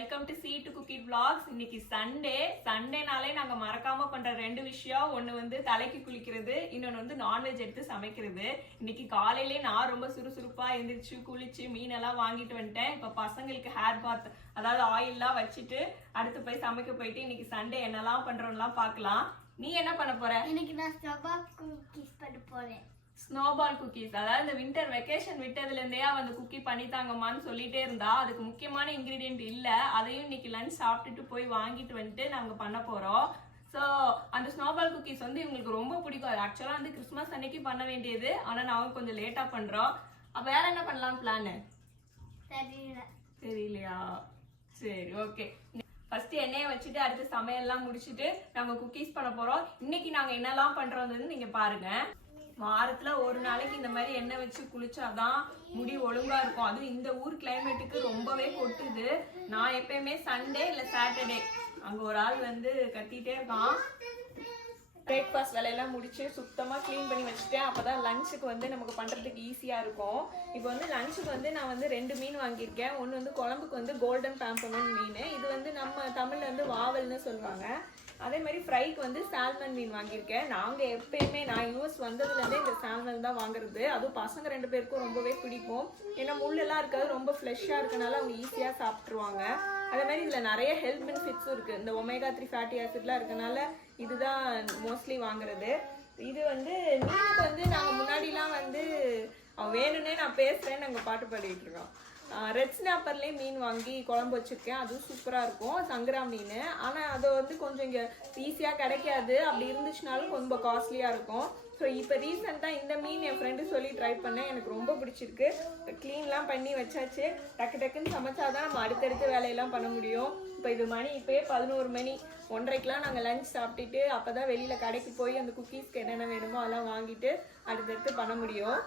Welcome to C to cookie vlogs. இன்னைக்கு சண்டேனாலே நாங்க மறக்காம பண்ற ரெண்டு விஷயம். ஒண்ணு வந்து தலைக்கு குளிக்கிறது, இன்னொன்னு வந்து நான்வெஜ் எடுத்து சமைக்கிறது. இன்னைக்கு காலையிலே நான் ரொம்ப சுறுசுறுப்பா எந்திரிச்சு குளிச்சு மீன் எல்லாம் வாங்கிட்டு வந்துட்டேன். இப்ப பசங்களுக்கு ஹேர் பாத் அதாவது ஆயில்லாம் வச்சுட்டு அடுத்து போய் சமைக்க போயிட்டு இன்னைக்கு சண்டே என்னெல்லாம் பண்றோம்லாம் பார்க்கலாம். நீ என்ன பண்ண போற? இன்னைக்கு நான் ஸ்னோபால் குக்கீஸ் பண்ண போறேன். ஸ்னோபால் குக்கீஸ், அதாவது இந்த வின்டர் வெக்கேஷன் விட்டதுல இருந்தே வந்து குக்கி பண்ணி தாங்கம்மான்னு சொல்லிட்டே இருந்தா. அதுக்கு முக்கியமான இன்கிரீடியன்ட் இல்ல, அதையும் இன்னைக்கு லஞ்ச் சாப்பிட்டுட்டு போய் வாங்கிட்டு வந்துட்டு நாங்க பண்ண போறோம். ஸோ அந்த ஸ்னோபால் குக்கீஸ் வந்து இவங்களுக்கு ரொம்ப பிடிக்கும். அது ஆக்சுவலா வந்து கிறிஸ்மஸ் அன்னைக்கு பண்ண வேண்டியது, ஆனா நாங்க கொஞ்சம் லேட்டா பண்றோம். அப்ப வேற என்ன பண்ணலாம் பிளான் தெரியலையா? சரி, ஓகே. ஃபர்ஸ்ட் எண்ணெயை வச்சுட்டு அடுத்து சமையல்லாம் முடிச்சுட்டு நாங்க குக்கீஸ் பண்ண போறோம். இன்னைக்கு நாங்க என்னெல்லாம் பண்றோம்னு நீங்க பாருங்க. வாரத்துல ஒரு நாளைக்கு இந்த மாதிரி எண்ணெய் வச்சு குளிச்சாதான் முடி ஒழுங்கா இருக்கும். அதுவும் இந்த ஊர் கிளைமேட்டுக்கு ரொம்பவே கொட்டுது. நான் எப்பயுமே சண்டே இல்ல சாட்டர்டே, அங்க ஒரு ஆள் வந்து கத்திட்டே இருக்கான். பிரேக்ஃபாஸ்ட் வேலையெல்லாம் முடிச்சு சுத்தமா கிளீன் பண்ணி வச்சுட்டேன். அப்பதான் லஞ்சுக்கு வந்து நமக்கு பண்றதுக்கு ஈஸியா இருக்கும். இப்போ வந்து லஞ்சுக்கு வந்து நான் வந்து 2 மீன் வாங்கியிருக்கேன். ஒன்று வந்து குழம்புக்கு வந்து கோல்டன் பாம்பமன் மீன், இது வந்து நம்ம தமிழ்ல வந்து வாவல்னு சொல்லுவாங்க. அதே மாதிரி ஃப்ரைக்கு வந்து சால்மன் மீன் வாங்கியிருக்கேன். நாங்கள் எப்பயுமே நான் யூஎஸ் வந்ததுலேருந்தே இந்த சால்மன் தான் வாங்குறது. அதுவும் பசங்க 2 பேருக்கும் ரொம்பவே பிடிக்கும். ஏன்னா முள்ளெல்லாம் இருக்காது, ரொம்ப ஃப்ரெஷ்ஷாக இருக்கனால அவங்க ஈஸியாக சாப்பிட்ருவாங்க. அதே மாதிரி இதில் நிறைய ஹெல்த் பெனிஃபிட்ஸும் இருக்குது. இந்த ஒமேகா 3 ஃபேட்டி ஆசிட்லாம் இருக்கனால இதுதான் மோஸ்ட்லி வாங்குறது. இது வந்து மீனுக்கு வந்து நாங்கள் முன்னாடிலாம் வந்து வேணும்னே நான் பேசுகிறேன்னு நாங்கள் பாட்டு பாடிட்டு இருக்கோம். ரெட் ஸ்னாப்பர்லேயே மீன் வாங்கி குழம்பு வச்சுருக்கேன். அதுவும் சூப்பராக இருக்கும், சங்கரா மீன். ஆனால் அது வந்து கொஞ்சம் இங்கே ஈஸியாக கிடைக்காது. அப்படி இருந்துச்சுனாலும் ரொம்ப காஸ்ட்லியாக இருக்கும். ஸோ இப்போ ரீசெண்டாக இந்த மீன் என் ஃப்ரெண்டு சொல்லி ட்ரை பண்ணேன், எனக்கு ரொம்ப பிடிச்சிருக்கு. க்ளீன்லாம் பண்ணி வச்சாச்சு. டக்குன்னு சமைச்சாதான் நம்ம அடுத்தடுத்து வேலையெல்லாம் பண்ண முடியும். இப்போ இது மணி இப்போயே 11 மணி, 1:30க்கெலாம் நாங்கள் லஞ்ச் சாப்பிட்டுட்டு அப்போ தான் வெளியில் கடைக்கு போய் அந்த குக்கீஸ்க்கு என்னென்ன வேணுமோ அதெல்லாம் வாங்கிட்டு அடுத்தடுத்து பண்ண முடியும்.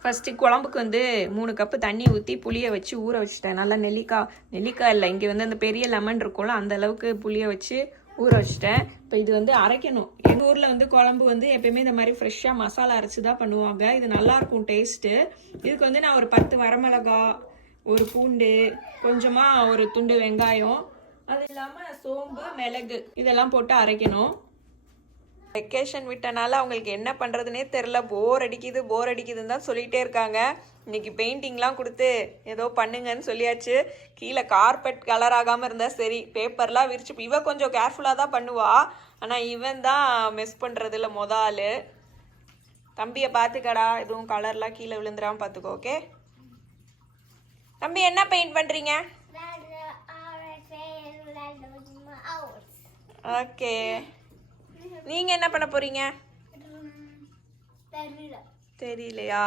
ஃபஸ்ட்டு குழம்புக்கு வந்து 3 கப்பு தண்ணி ஊற்றி புளியை வச்சு ஊற வச்சுட்டேன். நல்லா நெல்லிக்காய் இல்லை, இங்கே வந்து அந்த பெரிய லெமன் இருக்கும்ல அந்த அளவுக்கு புளியை வச்சு ஊற வச்சுட்டேன். இப்போ இது வந்து அரைக்கணும். எங்கள் ஊரில் வந்து குழம்பு வந்து எப்பயுமே இந்த மாதிரி ஃப்ரெஷ்ஷாக மசாலா அரைச்சி தான் பண்ணுவாங்க. இது நல்லாயிருக்கும் டேஸ்ட்டு. இதுக்கு வந்து நான் ஒரு 10 வரமிளகா, ஒரு பூண்டு, கொஞ்சமாக ஒரு துண்டு வெங்காயம், அது இல்லாமல் சோம்பு, மிளகு இதெல்லாம் போட்டு அரைக்கணும். வெக்கேஷன் விட்டனால அவங்களுக்கு என்ன பண்ணுறதுனே தெரில. போர் அடிக்குதுன்னு தான் சொல்லிகிட்டே இருக்காங்க. இன்னைக்கு பெயிண்டிங்லாம் கொடுத்து ஏதோ பண்ணுங்கன்னு சொல்லியாச்சு. கீழே கார்பெட் கலர் ஆகாமல் இருந்தால் சரி. பேப்பர்லாம் விரிச்சு இவ கொஞ்சம் கேர்ஃபுல்லாக தான் பண்ணுவா, ஆனால் இவன் தான் மிஸ் பண்ணுறதில்ல ஆள். தம்பியை பார்த்துக்கடா, எதுவும் கலர்லாம் கீழே விழுந்துடாமல் பார்த்துக்கோ. ஓகே தம்பி, என்ன பெயிண்ட் பண்ணுறீங்க? ஓகே, நீங்க என்ன பண்ண போறீங்க? தெரியலையா?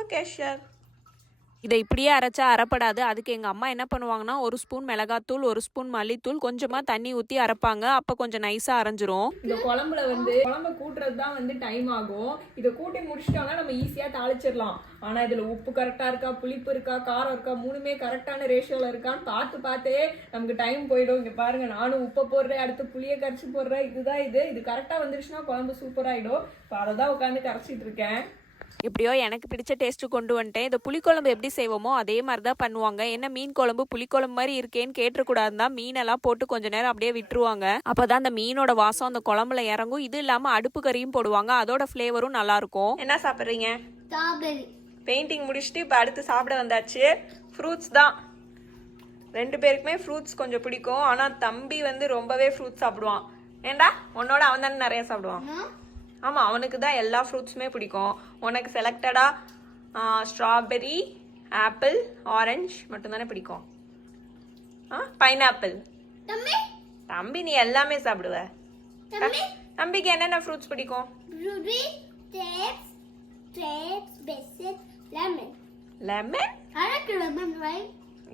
Okay sure. இதை இப்படியே அரைச்சா அரைப்படாது. அதுக்கு எங்கள் அம்மா என்ன பண்ணுவாங்கன்னா 1 ஸ்பூன் மிளகாத்தூள், 1 ஸ்பூன் மல்லித்தூள், கொஞ்சமாக தண்ணி ஊற்றி அரைப்பாங்க. அப்போ கொஞ்சம் நைஸாக அரைஞ்சிரும். இந்த குழம்புல வந்து குழம்பு கூட்டுறது தான் வந்து டைம் ஆகும். இதை கூட்டி முடிச்சிட்டோம்னா நம்ம ஈஸியாக தாளிச்சிடலாம். ஆனால் இதில் உப்பு கரெக்டாக இருக்கா, புளிப்பு இருக்கா, காரம் இருக்கா, 3மே கரெக்டான ரேஷியோவில் இருக்கான்னு பார்த்தே நமக்கு டைம் போயிடும். இங்கே பாருங்கள், நானும் உப்பை போடுறேன், அடுத்து புளியை கரைச்சி போடுறேன். இதுதான் இது கரெக்டாக வந்துருச்சுன்னா குழம்பு சூப்பராகிடும். இப்போ அதை தான் உட்காந்து கரைச்சிட்டு இருக்கேன். எப்படியோ எனக்கு பிடிச்ச டேஸ்ட்டு கொண்டு வந்துட்டேன். இந்த புளிக்குழம்பு எப்படி செய்வோமோ அதே மாதிரி தான் பண்ணுவாங்க. என்ன மீன் குழம்பு புளிக்குழம்பு மாதிரி இருக்கேன்னு கேட்டுக்கூடாதுன்னு தான் மீனெல்லாம் போட்டு கொஞ்ச நேரம் அப்படியே விட்டுருவாங்க. அப்போ தான் அந்த மீனோட வாசம் அந்த குழம்புல இறங்கும். இது இல்லாமல் அடுப்பு கறியும் போடுவாங்க, அதோட ஃப்ளேவரும் நல்லாயிருக்கும். என்ன சாப்பிட்றீங்க? பெயிண்டிங் முடிச்சுட்டு இப்போ அடுத்து சாப்பிட வந்தாச்சு. ஃப்ரூட்ஸ் தான். 2 பேருக்குமே ஃப்ரூட்ஸ் கொஞ்சம் பிடிக்கும். ஆனால் தம்பி வந்து ரொம்பவே ஃப்ரூட்ஸ் சாப்பிடுவான். ஏண்டா உன்னோட அவன் தானே நிறைய சாப்பிடுவான். ஆமாம், அவனுக்கு தான் எல்லா ஃப்ரூட்ஸுமே பிடிக்கும். உனக்கு செலக்டடாக ஸ்ட்ராபெரி, ஆப்பிள், ஆரஞ்சு மட்டும்தானே பிடிக்கும். பைனாப்பிள். தம்பி நீ எல்லாமே சாப்பிடுவ. தம்பிக்கு என்னென்ன ஃப்ரூட்ஸ் பிடிக்கும்? Lemon.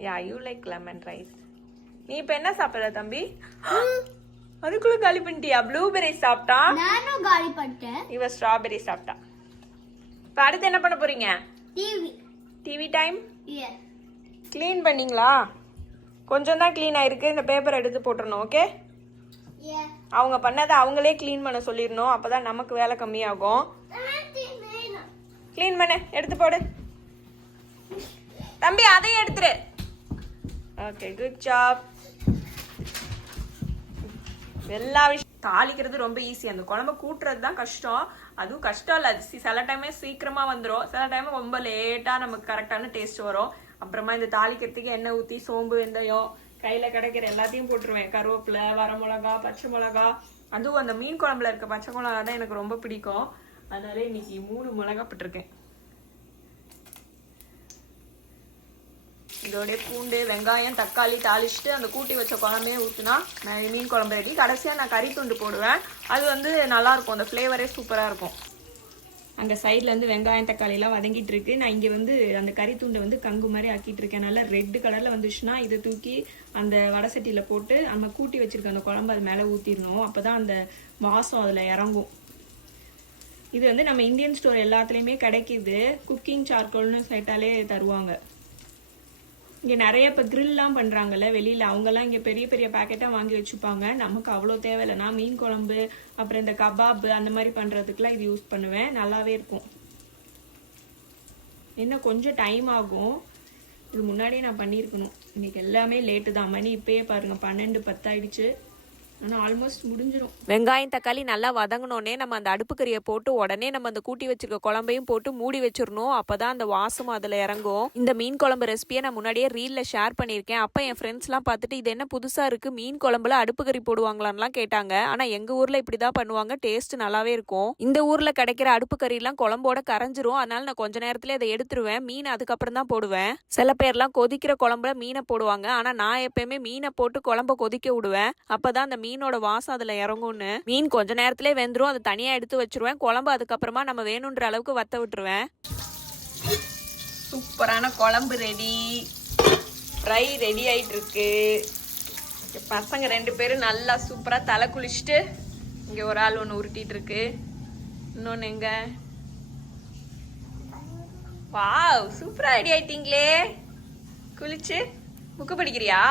Yeah, you like lemon rice. நீ இப்போ என்ன சாப்பிட்ற தம்பி? அதுக்குள்ள காலி பண்ணிட்டியா? ப்ளூபெர்ரி சாப்பிட்டா, நானும் காலி பண்ணிட்டேன். இவ ஸ்ட்ராபெரி சாப்பிட்டா. இப்போ அடுத்து என்ன பண்ண போறீங்க? TV time. க்ளீன் பண்ணீங்களா? கொஞ்சம் தான் க்ளீன் ஆயிருக்கு. இந்த பேப்பர் எடுத்து போட்டுறணும். ஓகே, அவங்க பண்ணதை அவங்களே க்ளீன் பண்ண சொல்லிடணும். அப்போதான் நமக்கு வேலை கம்மியாகும். க்ளீன் பண்ண எடுத்து போடு தம்பி. அதையும் எடுத்துரு. Okay, good job. எல்லா விஷயம் தாளிக்கிறது ரொம்ப ஈஸி, அந்த குழம்பு கூட்டுறது தான் கஷ்டம். அதுவும் கஷ்டம் இல்லை, அது சில டைமே சீக்கிரமாக வந்துடும், சில டைம் ரொம்ப லேட்டாக நமக்கு கரெக்டான டேஸ்ட் வரும். அப்புறமா இந்த தாளிக்கிறதுக்கு எண்ணெய் ஊற்றி சோம்பு வெந்தயம் கையில் கிடைக்கிற எல்லாத்தையும் போட்டுருவேன். கருவேப்பிலை, வரமிளகா, பச்சை மிளகா. அதுவும் அந்த மீன் குழம்புல இருக்க பச்சை மிளகா தான் எனக்கு ரொம்ப பிடிக்கும். அதனால இன்னைக்கு 3 மிளகா போட்டிருக்கேன். இதோடைய பூண்டு, வெங்காயம், தக்காளி தாளிச்சுட்டு அந்த கூட்டி வச்ச குழம்பே ஊற்றினா மீன் குழம்பு ரெடி. கடைசியாக நான் கறி துண்டு போடுவேன், அது நல்லாயிருக்கும், அந்த ஃப்ளேவரே சூப்பராக இருக்கும். அங்கே சைட்லேருந்து வெங்காயம் தக்காளிலாம் வதங்கிட்டு இருக்கு. நான் இங்கே அந்த கறி துண்டை கங்கு மாதிரி ஆக்கிட்டு இருக்கேன். நல்லா ரெட் கலரில் வந்துச்சுன்னா இதை தூக்கி அந்த வடை சட்டியில் போட்டு நம்ம கூட்டி வச்சிருக்க அந்த குழம்பு அது மேலே ஊற்றிடணும். அப்போ தான் அந்த வாசம் அதில் இறங்கும். இது நம்ம இந்தியன் ஸ்டோர் எல்லாத்துலேயுமே கிடைக்கிது. குக்கிங் சார்கோல்னு சைட்டாலே தருவாங்க. இங்கே நிறைய இப்போ க்ரில்லாம் பண்ணுறாங்கல்ல வெளியில், அவங்கெல்லாம் இங்கே பெரிய பெரிய பேக்கெட்டாக வாங்கி வச்சுப்பாங்க. நமக்கு அவ்வளோ தேவையில்லை. நான் மீன் குழம்பு அப்புறம் இந்த கபாப் அந்த மாதிரி பண்ணுறதுக்குலாம் இது யூஸ் பண்ணுவேன். நல்லாவே இருக்கும். என்ன கொஞ்சம் டைம் ஆகும், இது முன்னாடியே நான் பண்ணியிருக்கணும். இன்னைக்கு எல்லாமே லேட்டு தான். மணி இப்பயே பாருங்கள் 12:10 ஆயிடுச்சு. ஆனால் ஆல்மோஸ்ட் முடிஞ்சிடும். வெங்காயம் தக்காளி நல்லா வதங்கினோடனே நம்ம அந்த அடுப்பு கறியை போட்டு உடனே நம்ம அந்த கூட்டி வச்சிருக்க குழம்பையும் போட்டு மூடி வச்சிடணும். அப்போதான் அந்த வாசம் அதில் இறங்கும். இந்த மீன் குழம்பு ரெசிபியை நான் முன்னாடியே ரீலில் ஷேர் பண்ணியிருக்கேன். அப்போ என் ஃப்ரெண்ட்ஸ்லாம் பார்த்துட்டு இது என்ன புதுசாக இருக்குது, மீன் குழம்புல அடுப்பு கறி போடுவாங்களான்லாம் கேட்டாங்க. ஆனால் எங்கள் ஊரில் இப்படி தான் பண்ணுவாங்க, டேஸ்ட் நல்லாவே இருக்கும். இந்த ஊரில் கிடைக்கிற அடுப்பு கறிலாம் குழம்போட கரைஞ்சிரும். அதனால நான் கொஞ்ச நேரத்தில் அதை எடுத்துருவேன். மீன் அதுக்கப்புறம் தான் போடுவேன். சில பேர்லாம் கொதிக்கிற குழம்புல மீனை போடுவாங்க. ஆனால் நான் எப்பயுமே மீனை போட்டு குழம்ப கொதிக்க விடுவேன். அப்போதான் அந்த மீனோட வாசம் அதுல இறங்கும்னு. மீன் கொஞ்ச நேரத்திலே வெந்துரும், அதை தனியா எடுத்து வச்சிருவேன். குழம்பு அதுக்கப்புறமா நம்ம வேணுன்ற அளவுக்கு வத்த விட்டுருவேன். சூப்பரான குழம்பு ரெடி, ஃப்ரை ரெடி ஆயிட்டு இருக்கு. பசங்க 2 பேரும் நல்லா சூப்பரா தலை குளிச்சுட்டு இங்க ஒரு ஆள் ஒன்று உருட்டிட்டு இருக்கு. இன்னொன்னு எங்க, வாவ் சூப்பரா ரெடி ஆயிட்டீங்களே. குளிச்சு புக்கு படிக்கிறியா?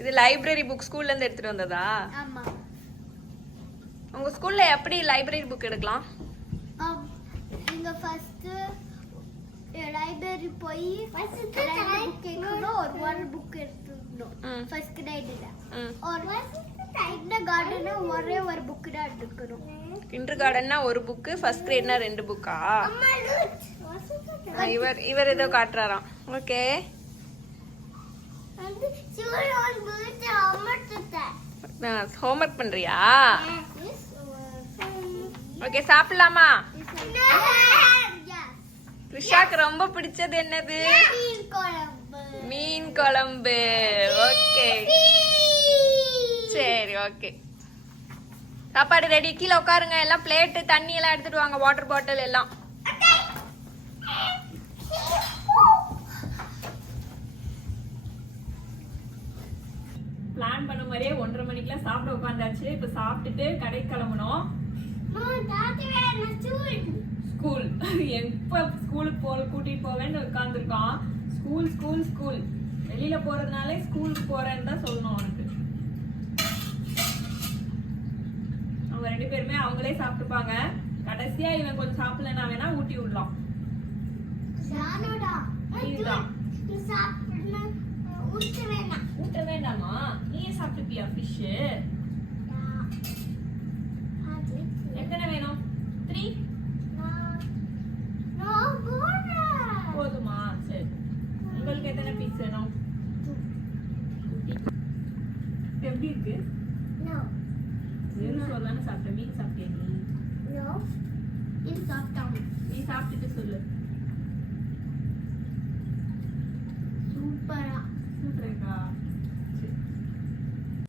இது லைப்ரரி புக் ஸ்கூல்ல இருந்து எடுத்துட்டு வந்ததா? ஆமா. உங்க ஸ்கூல்ல எப்படி லைப்ரரி புக் எடுக்கலாம்? நீங்க ஃபர்ஸ்ட் லைப்ரரி போய் ஃபர்ஸ்ட் புக் கேட்கணும். ஒரு புக் எடுத்துக்கணும் ஃபர்ஸ்ட் கிரேட்ல. ஒரு கிண்டர்கார்டன்ல ஒரே ஒரு புக் தான் எடுக்கணும். கிண்டர்கார்டன்னா ஒரு புக், ஃபர்ஸ்ட் கிரேட்னா 2 புக்கா? இவர் ஏதோ காட்டுறாராம். ஓகே, ஹோம்வொர்க் பண்றியா? ஓகே, சாப்பிடலாமா? ரிஷாக்கு ரொம்ப பிடிச்சது என்னது? மீன் குழம்பு. ஓகே சரி, ஓகே. சாப்பாடு ரெடி. கீழே உட்காருங்க. எல்லாம் பிளேட்டு தண்ணி எல்லாம் எடுத்துட்டு வாங்க, வாட்டர் பாட்டில் எல்லாம். பிளான் பண்ண மாதிரியே 1:30 மணிக்கெல்லாம் சாப்பிட உட்காந்தாச்சு. இப்ப சாப்பிட்டுட்டு கடைக்கு கிளம்பணும். ஸ்கூல் எப்ப ஸ்கூலுக்கு கூட்டிட்டு போவேன்னு உட்காந்துருக்கான். ஸ்கூல் ஸ்கூல் ஸ்கூல் வெளியில போறதுனாலே ஸ்கூலுக்கு போறேன்னு தான் சொல்லணும் அவனுக்கு. அவங்க 2 பேருமே அவங்களே சாப்பிட்டுப்பாங்க. கடைசியா இவன் கொஞ்சம் சாப்பிடலன்னா வேணா ஊட்டி விடலாம். ஊட்ட வேண்டாமா? நீயே சாப்பிட்டுப்பியா ஃபிஷ்? எத்தனை வேணும்? 3 போதுமா? சரி, உங்களுக்கு எத்தனை பீஸ் வேணும்? எப்படி இருக்கு? வெறும் சோறு தானே சாப்பிட்ட, மீன் சாப்பிட்டியா நீ? நீ சாப்பிட்டுட்டு சொல்லு. சூப்பரா சூப்பரா.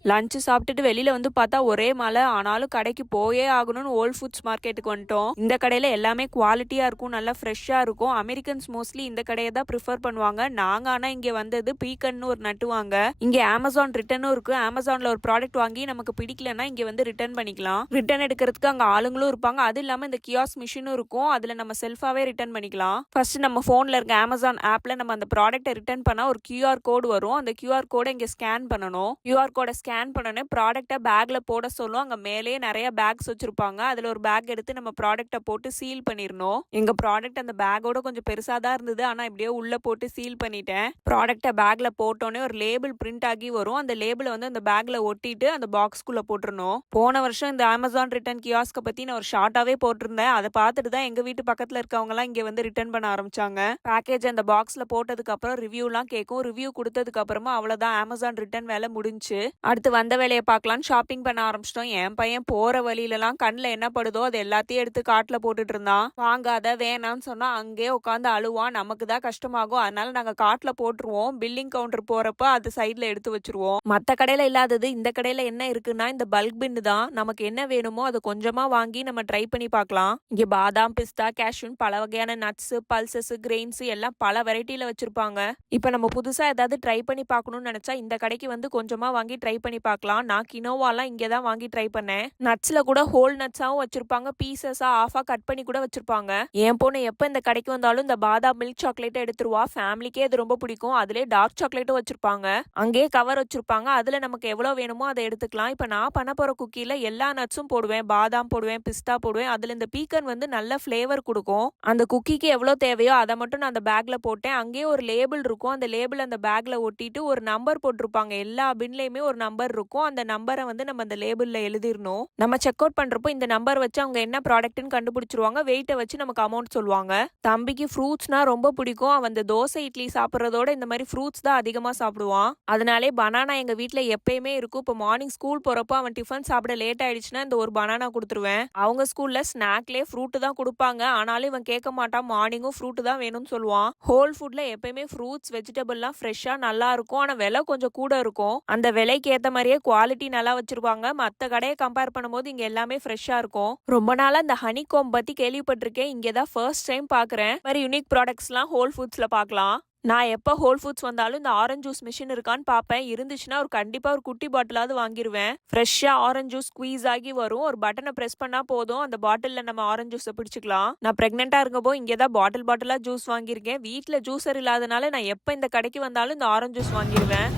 லஞ்சு சாப்பிட்டுட்டு வெளியில பார்த்தா ஒரே மழை. ஆனாலும் கடைக்கு போயே ஆகணும்னு ஓல்ட் ஃபுட்ஸ் மார்க்கெட்டுக்கு வந்துட்டோம். இந்த கடையில எல்லாமே குவாலிட்டியா இருக்கும், நல்லா ஃப்ரெஷ்ஷா இருக்கும். அமெரிக்கன்ஸ் மோஸ்ட்லி இந்த கடையை தான் ப்ரிஃபர் பண்ணுவாங்க. நாங்க ஆனா இங்க வந்தது பீக்கன்னு ஒரு நட்டுவாங்க. இங்க அமேசான் ரிட்டர்னும் இருக்கு. அமேசான்ல ஒரு ப்ராடக்ட் வாங்கி நமக்கு பிடிக்கலன்னா இங்க ரிட்டர்ன் பண்ணிக்கலாம். ரிட்டர்ன் எடுக்கிறதுக்கு அங்க ஆளுங்களும் இருப்பாங்க. அது இல்லாம இந்த கியாஸ் மிஷினும் இருக்கும். அதுல நம்ம செல்ஃபாவே ரிட்டர்ன் பண்ணிக்கலாம். ஃபர்ஸ்ட் நம்ம போன்ல இருக்க அமேசான் ஆப்ல நம்ம அந்த ப்ராடக்ட்டை ரிட்டர்ன் பண்ணா ஒரு QR கோடு வரும். அந்த QR கோடை இங்க ஸ்கேன் பண்ணணும். QR கோடை ஸ்கேன் பண்ணோன்னே ப்ராடக்ட்டை பேக்கில் போட சொல்லும். அங்கே மேலேயே நிறைய பேக்ஸ் வச்சுருப்பாங்க. அதில் ஒரு பேக் எடுத்து நம்ம ப்ராடக்ட்டை போட்டு சீல் பண்ணிடணும். எங்கள் ப்ராடக்ட் அந்த பேக்கோட கொஞ்சம் பெருசாக தான் இருந்தது. ஆனால் இப்படியே உள்ளே போட்டு சீல் பண்ணிட்டேன். ப்ராடக்ட்டை பேக்கில் போட்டோன்னே ஒரு லேபிள் பிரிண்ட் ஆகி வரும். அந்த லேபிளை வந்து அந்த பேக்கில் ஒட்டிட்டு அந்த பாக்ஸ்குள்ளே போட்டுருணும். போன வருஷம் இந்த அமேசான் ரிட்டர்ன் கியாஸ்கை பற்றி நான் ஒரு ஷார்ட்டாகவே போட்டிருந்தேன். அதை பார்த்துட்டு தான் எங்கள் வீட்டு பக்கத்தில் இருக்கவங்கலாம் இங்கே வந்து ரிட்டர்ன் பண்ண ஆரம்பிச்சாங்க. பேக்கேஜ் அந்த பாக்ஸில் போட்டதுக்கப்புறம் ரிவ்யூலாம் கேட்கும். ரிவ்யூ கொடுத்ததுக்கு அப்புறமா அவ்வளோதான், அமேசான் ரிட்டர்ன் வேலை முடிஞ்சு. அடுத்து வந்த வேலையை பார்க்கலான்னு ஷாப்பிங் பண்ண ஆரம்பிச்சிட்டோம். என் பையன் போகிற வழியிலலாம் கண்ணில் என்ன படுதோ அது எல்லாத்தையும் எடுத்து காட்டில் போட்டுட்டு இருந்தான். வாங்காத வேணான்னு சொன்னால் அங்கேயே உட்காந்து அழுவான். நமக்கு தான் கஷ்டமாகும். அதனால நாங்கள் காட்டில் போட்டுருவோம். பில்லிங் கவுண்டர் போகிறப்ப அது சைடில் எடுத்து வச்சிருவோம். மற்ற கடையில் இல்லாதது இந்த கடையில் என்ன இருக்குன்னா இந்த பல்க் பின்னு தான். நமக்கு என்ன வேணுமோ அதை கொஞ்சமாக வாங்கி நம்ம ட்ரை பண்ணி பார்க்கலாம். இங்கே பாதாம், பிஸ்தா, கேஷ்யூன், பல வகையான நட்ஸு, பல்சஸ், கிரெயின்ஸ் எல்லாம் பல வெரைட்டியில் வச்சிருப்பாங்க. இப்போ நம்ம புதுசாக ஏதாவது ட்ரை பண்ணி பார்க்கணும்னு நினச்சா இந்த கடைக்கு வந்து கொஞ்சமாக வாங்கி ட்ரை பண்ணி பார்க்கலாம். நான் கினோவாலாம் இங்கே தான் வாங்கி ட்ரை பண்ணேன். நட்ஸில் கூட ஹோல் நட்ஸாகவும் வச்சிருப்பாங்க, பீசஸாக ஆஃபாக கட் பண்ணி கூட வச்சிருப்பாங்க. என் பொண்ணு எப்போ இந்த கடைக்கு வந்தாலும் இந்த பாதாம் மில்க் சாக்லேட்டை எடுத்துருவா. ஃபேமிலிக்கே அது ரொம்ப பிடிக்கும். அதிலே டார்க் சாக்லேட்டும் வச்சிருப்பாங்க. அங்கேயே கவர் வச்சிருப்பாங்க. அதில் நமக்கு எவ்வளோ வேணுமோ அதை எடுத்துக்கலாம். இப்போ நான் பண்ண போகிற குக்கியில் எல்லா நட்ஸும் போடுவேன். பாதாம் போடுவேன், பிஸ்தா போடுவேன். அதில் இந்த பீக்கன் வந்து நல்ல ஃப்ளேவர் கொடுக்கும். அந்த குக்கிக்கு எவ்வளோ தேவையோ அதை மட்டும் நான் அந்த பேக்கில் போட்டேன். அங்கேயே ஒரு லேபிள் இருக்கும். அந்த லேபிள் அந்த பேக்கில் ஒட்டிட்டு ஒரு நம்பர் போட்டிருப்பாங்க. எல்லா பின்லேயுமே ஒரு நம்பர் இருக்கும். அந்த நம்பரை வந்து நம்ம அந்த லேபிளில் எழுதிடணும். நம்ம செக் அவுட் பண்ணுறப்போ இந்த நம்பர் வச்சு அவங்க என்ன ப்ராடக்ட்னு கண்டுபிடிச்சிருவாங்க. வெயிட்டை வச்சு நமக்கு அமௌண்ட் சொல்லுவாங்க. தம்பிக்கு ஃப்ரூட்ஸ்னா ரொம்ப பிடிக்கும். அவன் அந்த தோசை இட்லி சாப்பிட்றதோட இந்த மாதிரி ஃப்ரூட்ஸ் தான் அதிகமாக சாப்பிடுவான். அதனாலே பனானா எங்கள் வீட்டில் எப்பயுமே இருக்கும். இப்போ மார்னிங் ஸ்கூல் போகிறப்போ அவன் டிஃபன் சாப்பிட லேட் ஆயிடுச்சுன்னா இந்த ஒரு பனானா கொடுத்துருவேன். அவங்க ஸ்கூலில் ஸ்நாக்லேயே ஃப்ரூட்டு தான் கொடுப்பாங்க. ஆனாலும் இவன் கேட்க மாட்டான். மார்னிங்கும் ஃப்ரூட்டு தான் வேணும்னு சொல்லுவான். ஹோல் ஃபுட்டில் எப்பயுமே ஃப்ரூட்ஸ், வெஜிடபிள்லாம் ஃப்ரெஷ்ஷாக நல்லா இருக்கும். ஆனால் விலை கொஞ்சம் கூட இருக்கும். அந்த விலைக்கு ஏற்ற மாதிரியே குவாலிட்டி நல்லா வச்சிருப்பாங்க. மற்ற கடையை கம்பேர் பண்ணும்போது இங்கே எல்லாமே ஃப்ரெஷ்ஷாக இருக்கும். ரொம்ப நாளாக இந்த ஹனி கோம் பற்றி கேள்விப்பட்டிருக்கேன். இங்கே தான் ஃபர்ஸ்ட் டைம் பார்க்குறேன். மாதிரி யூனிக் ப்ராடக்ட்ஸ்லாம் ஹோல் ஃபுட்ஸில் பார்க்கலாம். நான் எப்போ ஹோல் ஃபுட்ஸ் வந்தாலும் இந்த ஆரஞ்சு ஜூஸ் மிஷின் இருக்கான்னு பார்ப்பேன். இருந்துச்சுன்னா கண்டிப்பாக ஒரு குட்டி பாட்டிலாவது வாங்கிடுவேன். ஃப்ரெஷ்ஷாக ஆரஞ்சு ஜூஸ் ஸ்குவீஸ் ஆகி வரும். ஒரு பட்டனை ப்ரெஸ் பண்ணால் போதும், அந்த பாட்டிலில் நம்ம ஆரஞ்சு ஜூஸை பிடிச்சிக்கலாம். நான் ப்ரெக்னெண்ட்டாக இருக்கப்போ இங்கே தான் பாட்டிலாக ஜூஸ் வாங்கியிருக்கேன். வீட்டில் ஜூஸர் இல்லாதனால நான் எப்போ இந்த கடைக்கு வந்தாலும் இந்த ஆரஞ்சு ஜூஸ் வாங்கிடுவேன்.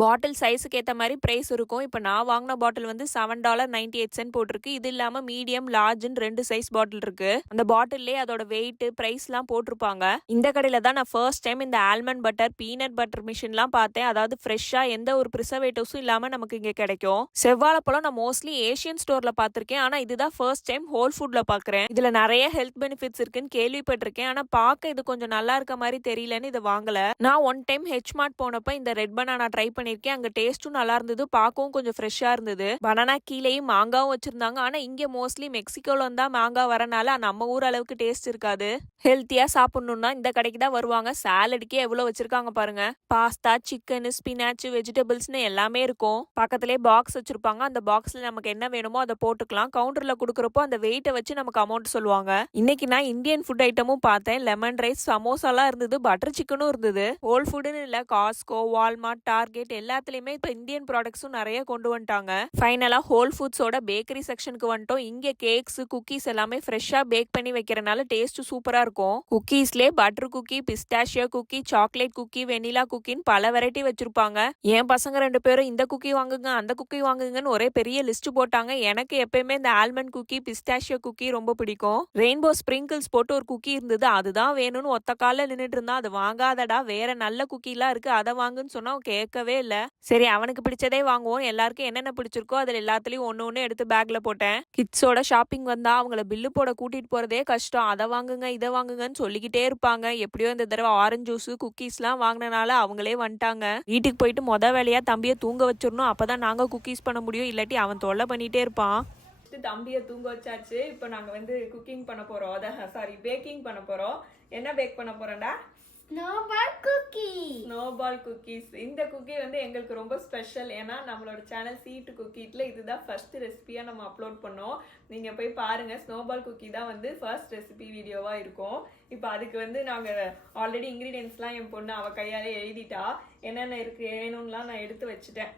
பாட்டில் சைஸுக்கு ஏற்ற மாதிரி ப்ரைஸ் இருக்கும். இப்போ நான் வாங்கின பாட்டில் வந்து $7.98 போட்டிருக்கு. இது இல்லாமல் மீடியம், லார்ஜ்னு 2 சைஸ் பாட்டில் இருக்கு. அந்த பாட்டில்லே அதோட வெயிட், ப்ரைஸ்லாம் போட்டிருப்பாங்க. இந்த கடையில் தான் நான் ஃபர்ஸ்ட் டைம் இந்த ஆல்மண்ட் பட்டர், பீனட் பட்டர் மிஷின்லாம் பார்த்தேன். அதாவது ஃப்ரெஷ்ஷாக எந்த ஒரு ப்ரிசர்வேட்டிவ்ஸும் இல்லாமல் நமக்கு இங்கே கிடைக்கும். செவ்வாழைப்பழம் நான் மோஸ்ட்லி ஏஷியன் ஸ்டோரில் பார்த்துருக்கேன். ஆனால் இதுதான் ஃபர்ஸ்ட் டைம் ஹோல் ஃபுட்டில் பார்க்குறேன். இதில் நிறைய ஹெல்த் பெனிஃபிட்ஸ் இருக்குன்னு கேள்விப்பட்டிருக்கேன். ஆனால் பார்க்க இது கொஞ்சம் நல்லா இருக்க மாதிரி தெரியலன்னு இதை வாங்கலை. நான் ஒன் டைம் ஹெச்மார்ட் போனப்போ இந்த ரெட் பனானா ட்ரை பண்ணியிருக்கேன். அங்க டேஸ்டும் நல்லா இருந்தது. பார்க்கவும் கொஞ்சம் ஃப்ரெஷ்ஷா இருந்தது. பனானா கீழேயும் மாங்காவும் வச்சிருந்தாங்க. ஆனா இங்க மோஸ்ட்லி மெக்சிகோல இருந்தா மாங்காய் வரனால நம்ம ஊர் அளவுக்கு டேஸ்ட் இருக்காது. ஹெல்த்தியா சாப்பிடணும்னா இந்த கடைக்கு தான் வருவாங்க. சாலடுக்கே எவ்வளவு வச்சிருக்காங்க பாருங்க. பாஸ்தா, சிக்கன், ஸ்பினாச், வெஜிடபிள்ஸ்னு எல்லாமே இருக்கும். பக்கத்திலே பாக்ஸ் வச்சிருப்பாங்க. அந்த பாக்ஸ்ல நமக்கு என்ன வேணுமோ அதை போட்டுக்கலாம். கவுண்டர்ல கொடுக்குறப்போ அந்த வெயிட்டை வச்சு நமக்கு அமௌண்ட் சொல்லுவாங்க. இன்னைக்கு நான் இந்தியன் ஃபுட் ஐட்டமும் பார்த்தேன். லெமன் ரைஸ், சமோசாலாம் இருந்தது. பட்டர் சிக்கனும் இருந்தது. ஹோல் ஃபுட்னு இல்ல, காஸ்கோ, வால்மார்ட், டார்கெட் எல்லாத்துலயுமே இப்ப இந்தியன் ப்ராடக்ட்ஸும் நிறைய கொண்டு வந்துட்டாங்க. ஃபைனலா ஹோல் ஃபுட்ஸோட பேக்கரி செக்ஷனுக்கு வந்துட்டோம். இங்க கேக்ஸ், குக்கீஸ் எல்லாமே ஃப்ரெஷ்ஷா பேக் பண்ணி வைக்கிறனால டேஸ்ட் சூப்பரா இருக்கும். குக்கீஸ்லயே butter cookie, pistachio cookie, chocolate cookie, vanilla குக்கின்னு பல வெரைட்டி வச்சிருப்பாங்க. என் பசங்க 2 பேரும் இந்த குக்கி வாங்குங்க, அந்த குக்கி வாங்குங்கன்னு ஒரே பெரிய லிஸ்ட் போட்டாங்க. எனக்கு எப்பயுமே இந்த ஆல்மண்ட் குக்கி, பிஸ்டாஷியோ குக்கி ரொம்ப பிடிக்கும். ரெயின்போ ஸ்பிரிங்கிள்ஸ் போட்டு ஒரு குக்கி இருந்தது. அதுதான் வேணும்னு ஒத்த கால நின்றுட்டு இருந்தா. அது வாங்காதடா, வேற நல்ல குக்கி எல்லாம் இருக்கு, அதை வாங்குன்னு சொன்னா கேட்கவே இல்ல. சரி, அவனுக்கு பிடிச்சதே வாங்குவோம். எல்லாருக்கும் என்னென்ன பிடிச்சிருக்கோ அதுல எல்லாத்துலயும் ஒன்னு எடுத்து பேக்ல போட்டேன். கிட்ஸோட ஷாப்பிங் வந்தா அவங்கள பில்லு போட கூட்டிட்டு போறதே கஷ்டம். அதை வாங்குங்க, இதை வாங்குங்கன்னு சொல்லிக்கிட்டே இருப்பாங்க. எப்படியோ இந்த தடவை ஆரஞ்சு ஜூஸ், குக்கீஸ் எல்லாம் வாங்கினால அவங்களே வந்துட்டாங்க. வீட்டுக்கு போயிட்டு வேலையா தம்பியை தூங்க வச்சிடணும். அப்பதான் நாங்க குக்கீஸ் பண்ண முடியும். இல்லாட்டி அவன் தொல்லை பண்ணிட்டே இருப்பான். தம்பியை தூங்க வச்சாச்சு. இப்போ நாங்க வந்து குக்கிங் பண்ண போறோம். பேக்கிங் பண்ண போறோம். என்ன பேக் பண்ண போறோம்டா? Snowball cookies. இந்த குக்கி வந்து எங்களுக்கு ரொம்ப ஸ்பெஷல். ஏன்னா நம்மளோட சேனல் சீட்டு குக்கீட்ல இதுதான் ஃபர்ஸ்ட் ரெசிபியா நம்ம அப்லோட் பண்ணோம். நீங்க போய் பாருங்க. ஸ்னோபால் குக்கி தான் வந்து ஃபர்ஸ்ட் ரெசிபி வீடியோவா இருக்கும். இப்போ அதுக்கு வந்து நாங்க ஆல்ரெடி இன்கிரீடியன்ஸ்லாம் என் பொண்ணு அவ கையாலே எழுதிட்டா. என்னென்ன இருக்கு வேணும்லாம் நான் எடுத்து வச்சுட்டேன்.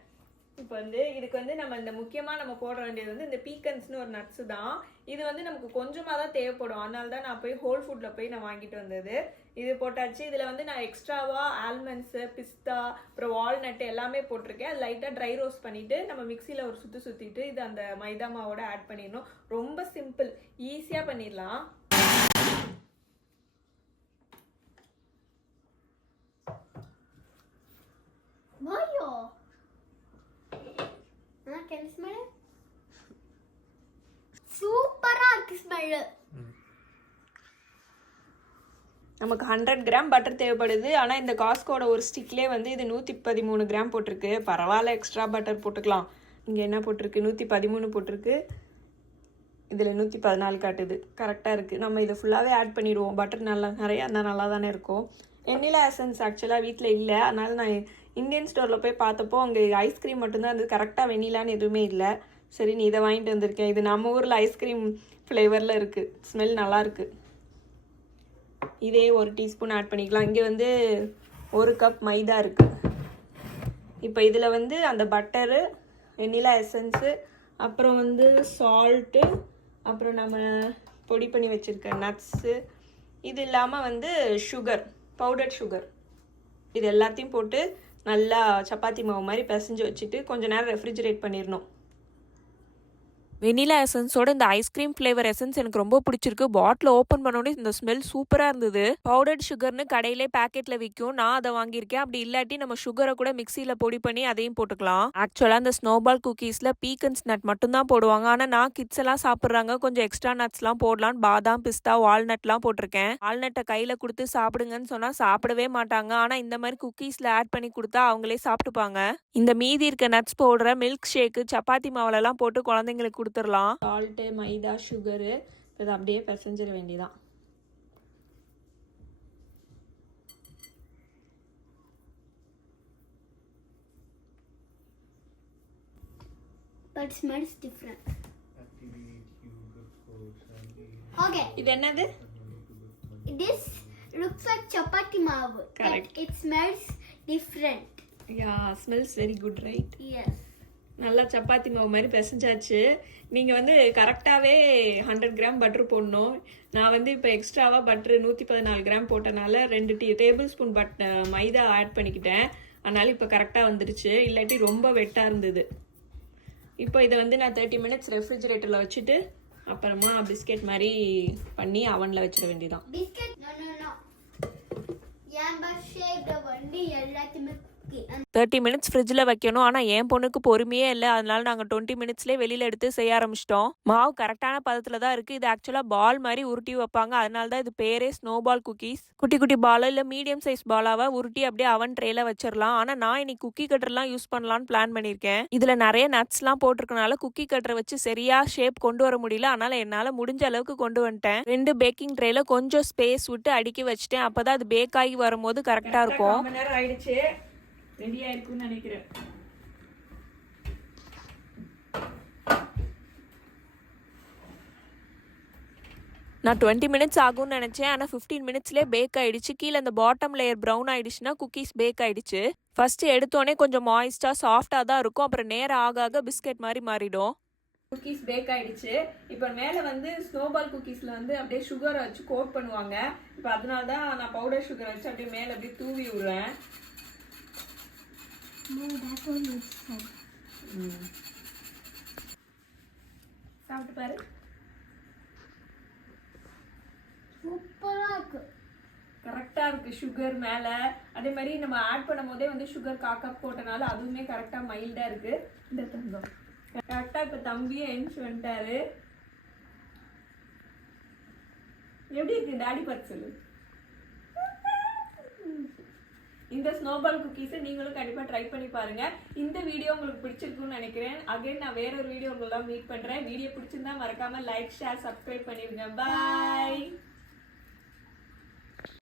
இப்போ வந்து இதுக்கு வந்து நம்ம இந்த முக்கியமாக நம்ம போட வேண்டியது வந்து இந்த பீக்கன்ஸ்னு ஒரு நட்ஸு தான். இது வந்து நமக்கு கொஞ்சமாக தான் தேவைப்படும், அதனால தான் நான் போய் ஹோல் ஃபுட்டில் போய் நான் வாங்கிட்டு வந்தது. இது போட்டாச்சு. இதில் வந்து நான் எக்ஸ்ட்ராவாக ஆல்மண்ட்ஸு, பிஸ்தா, அப்புறம் வால்நட்டு எல்லாமே போட்டிருக்கேன். அது லைட்டாக ட்ரை ரோஸ்ட் பண்ணிவிட்டு நம்ம மிக்சியில் ஒரு சுற்றிட்டு இது அந்த மைதா மாவோட ஆட் பண்ணிடணும். ரொம்ப சிம்பிள், ஈஸியாக பண்ணிடலாம். Mayo. Can you smell it? சூப்பரா இருக்கு ஸ்மெல். நமக்கு 100 கிராம் பட்டர் தேவைப்படுது. ஆனால் இந்த காஸ்கோட ஒரு ஸ்டிக்லேயே வந்து இது 113 கிராம் போட்டிருக்கு. பரவாயில்ல, எக்ஸ்ட்ரா பட்டர் போட்டுக்கலாம். இங்கே என்ன போட்டிருக்கு, 113 போட்டிருக்கு. இதில் 114 காட்டுது. கரெக்டாக இருக்குது. நம்ம இதை ஃபுல்லாகவே ஆட் பண்ணிடுவோம். பட்டர் நிறையா இருந்தால் நல்லா தானே இருக்கும். வெண்ணிலா எசன்ஸ் ஆக்சுவலாக வீட்டில் இல்லை, அதனால் நான் இந்தியன் ஸ்டோரில் போய் பார்த்தப்போ அங்கே ஐஸ்கிரீம் மட்டும்தான் இருந்தது. கரெக்டாக வெண்ணிலான்னு எதுவுமே இல்லை. சரி, நீ இதை வாங்கிட்டு வந்திருக்கேன். இது நம்ம ஊரில் ஐஸ்கிரீம் ஃப்ளேவரில் இருக்குது. ஸ்மெல் நல்லாயிருக்கு. இதே 1 டீஸ்பூன் ஆட் பண்ணிக்கலாம். இங்கே வந்து 1 கப் மைதா இருக்குது. இப்போ இதில் வந்து அந்த பட்டரு, வெண்ணிலா எசன்ஸு, அப்புறம் வந்து சால்ட்டு, அப்புறம் நம்ம பொடி பண்ணி வச்சுருக்க நட்ஸு, இது இல்லாமல் வந்து சுகர், பவுடர் சுகர், இது எல்லாத்தையும் போட்டு நல்லா சப்பாத்தி மாவு மாதிரி பிசைஞ்சு வச்சுட்டு கொஞ்சம் நேரம் ரெஃப்ரிஜரேட் பண்ணிடணும். வெனிலா எசன்ஸோட இந்த ஐஸ்கிரீம் ஃப்ளேவர் எசன்ஸ் எனக்கு ரொம்ப பிடிச்சிருக்கு. பாட்டில் ஓப்பன் பண்ணோடனே இந்த ஸ்மெல் சூப்பராக இருந்தது. பவுடர்ட் சுகர்னு கடையிலே பேக்கெட்டில் விற்கும். நான் அதை வாங்கியிருக்கேன். அப்படி இல்லாட்டி நம்ம சுகரை கூட மிக்சியில் பொடி பண்ணி அதையும் போட்டுக்கலாம். ஆக்சுவலாக இந்த ஸ்னோபால் குக்கீஸில் பீக்கன்ஸ் நட் மட்டும்தான் போடுவாங்க. ஆனால் நான் கிட்ஸ் எல்லாம் சாப்பிட்றாங்க, கொஞ்சம் எக்ஸ்ட்ரா நட்ஸ்லாம் போடலான்னு பாதாம், பிஸ்தா, வால்நட்லாம் போட்டிருக்கேன். வால்நட்டை கையில் கொடுத்து சாப்பிடுங்கன்னு சொன்னால் சாப்பிடவே மாட்டாங்க. ஆனால் இந்த மாதிரி குக்கீஸில் ஆட் பண்ணி கொடுத்தா அவங்களே சாப்பிட்டுப்பாங்க. இந்த மீதி இருக்க நட்ஸ் பவுடரை மில்க் ஷேக்கு, சப்பாத்தி மாவுலலாம் போட்டு குழந்தைங்களுக்கு கொடுத்துடலாம். சால்ட்டு, மைதா, சுகரு, இதை அப்படியே பிசைஞ்சிட வேண்டியதான். But it smells different. Okay. இது என்னது? This looks like chapati maavu. Correct. But it smells different. Yeah, smells very good, right? Yes. நல்லா சப்பாத்தி மாவு மாதிரி பிசைஞ்சாச்சு. நீங்கள் வந்து கரெக்டாகவே 100 கிராம் பட்ரு போடணும். நான் வந்து இப்போ எக்ஸ்ட்ராவாக பட்ரு 114 கிராம் போட்டனால 2 டேபிள் ஸ்பூன் மைதா ஆட் பண்ணிக்கிட்டேன். அதனால் இப்போ கரெக்டாக வந்துடுச்சு. இல்லாட்டி ரொம்ப வெட்டாக இருந்தது. இப்போ இதை வந்து நான் 30 மினிட்ஸ் ரெஃப்ரிஜரேட்டரில் வச்சுட்டு அப்புறமா பிஸ்கெட் மாதிரி பண்ணி அவனில் வச்சிட வேண்டியதான். Biscuit? No. Yamba shaped வண்டி எல்லாத்தையுமே 30 மினிட்ஸ் ஃப்ரிட்ஜில் வைக்கணும். ஆனால் என் பொண்ணுக்கு பொறுமையே இல்லை. அதனால நாங்கள் 20 மினிட்ஸ்லேயே வெளியில் எடுத்து செய்ய ஆரம்பிச்சிட்டோம். மாவு கரெக்டான பதத்தில் தான் இருக்குது. இது ஆக்சுவலாக பால் மாதிரி உருட்டி வைப்பாங்க. அதனால தான் இது பேரே ஸ்னோபால் குக்கீஸ். குட்டி குட்டி பாலோ இல்லை மீடியம் சைஸ் பாலாவை உருட்டி அப்படியே அவன் ட்ரேல வச்சிடலாம். ஆனால் நான் இன்னைக்கு குக்கி கட்டர்லாம் யூஸ் பண்ணலான்னு பிளான் பண்ணியிருக்கேன். இதில் நிறைய நட்ஸ்லாம் போட்டிருக்கனால குக்கி கட்டரை வச்சு சரியாக ஷேப் கொண்டு வர முடியல. அதனால் என்னால் முடிஞ்ச அளவுக்கு கொண்டு வந்துட்டேன். 2 பேக்கிங் ட்ரேல கொஞ்சம் ஸ்பேஸ் விட்டு அடுக்கி வச்சுட்டேன். அப்போ தான் அது பேக் ஆகி வரும்போது கரெக்டாக இருக்கும். நேரம் ஆயிடுச்சு, ரெடியாக இருக்குன்னு நினைக்கிறேன். நான் 20 மினிட்ஸ் ஆகும்னு நினச்சேன். ஆனால் 15 மினிட்ஸ்லேயே பேக் ஆகிடுச்சு. கீழே அந்த பாட்டம் லேயர் ப்ரௌன் ஆகிடுச்சுன்னா குக்கீஸ் பேக் ஆகிடுச்சு. ஃபஸ்ட்டு எடுத்தோடனே கொஞ்சம் மாய்ஸ்டாக சாஃப்டாக தான் இருக்கும். அப்புறம் நேரம் ஆக பிஸ்கெட் மாதிரி மாறிடும். குக்கீஸ் பேக் ஆகிடுச்சு. இப்போ மேலே வந்து ஸ்னோபால் குக்கீஸில் வந்து அப்படியே சுகரை வச்சு கோட் பண்ணுவாங்க. இப்போ அதனால தான் நான் பவுடர் சுகரை வச்சு அப்படியே மேலே அப்படியே தூவி விடுறேன். சாப்பிட்டு பாரு. சூப்பரா இருக்கு. கரெக்டாக இருக்குது சுகர் மேலே. அதே மாதிரி நம்ம ஆட் பண்ணும் போதே வந்து சுகர் 1/4 கப் போட்டனால அதுவுமே கரெக்டாக மைல்டாக இருக்குது. இந்த தங்கம் கரெக்டாக இப்போ தம்பியே எழுந்து வந்துட்டாரு. எப்படி இருக்கு டாடி பார்த்து சொல்லு. இந்த ஸ்னோபால் குக்கீஸை நீங்களும் கண்டிப்பாக ட்ரை பண்ணி பாருங்கள். இந்த வீடியோ உங்களுக்கு பிடிச்சிருக்குன்னு நினைக்கிறேன். அகைன் நான் வேற ஒரு வீடியோ உங்களெல்லாம் மீட் பண்ணுறேன். வீடியோ பிடிச்சிருந்தா மறக்காமல் லைக், ஷேர், சப்ஸ்கிரைப் பண்ணிடுங்க. பாய்.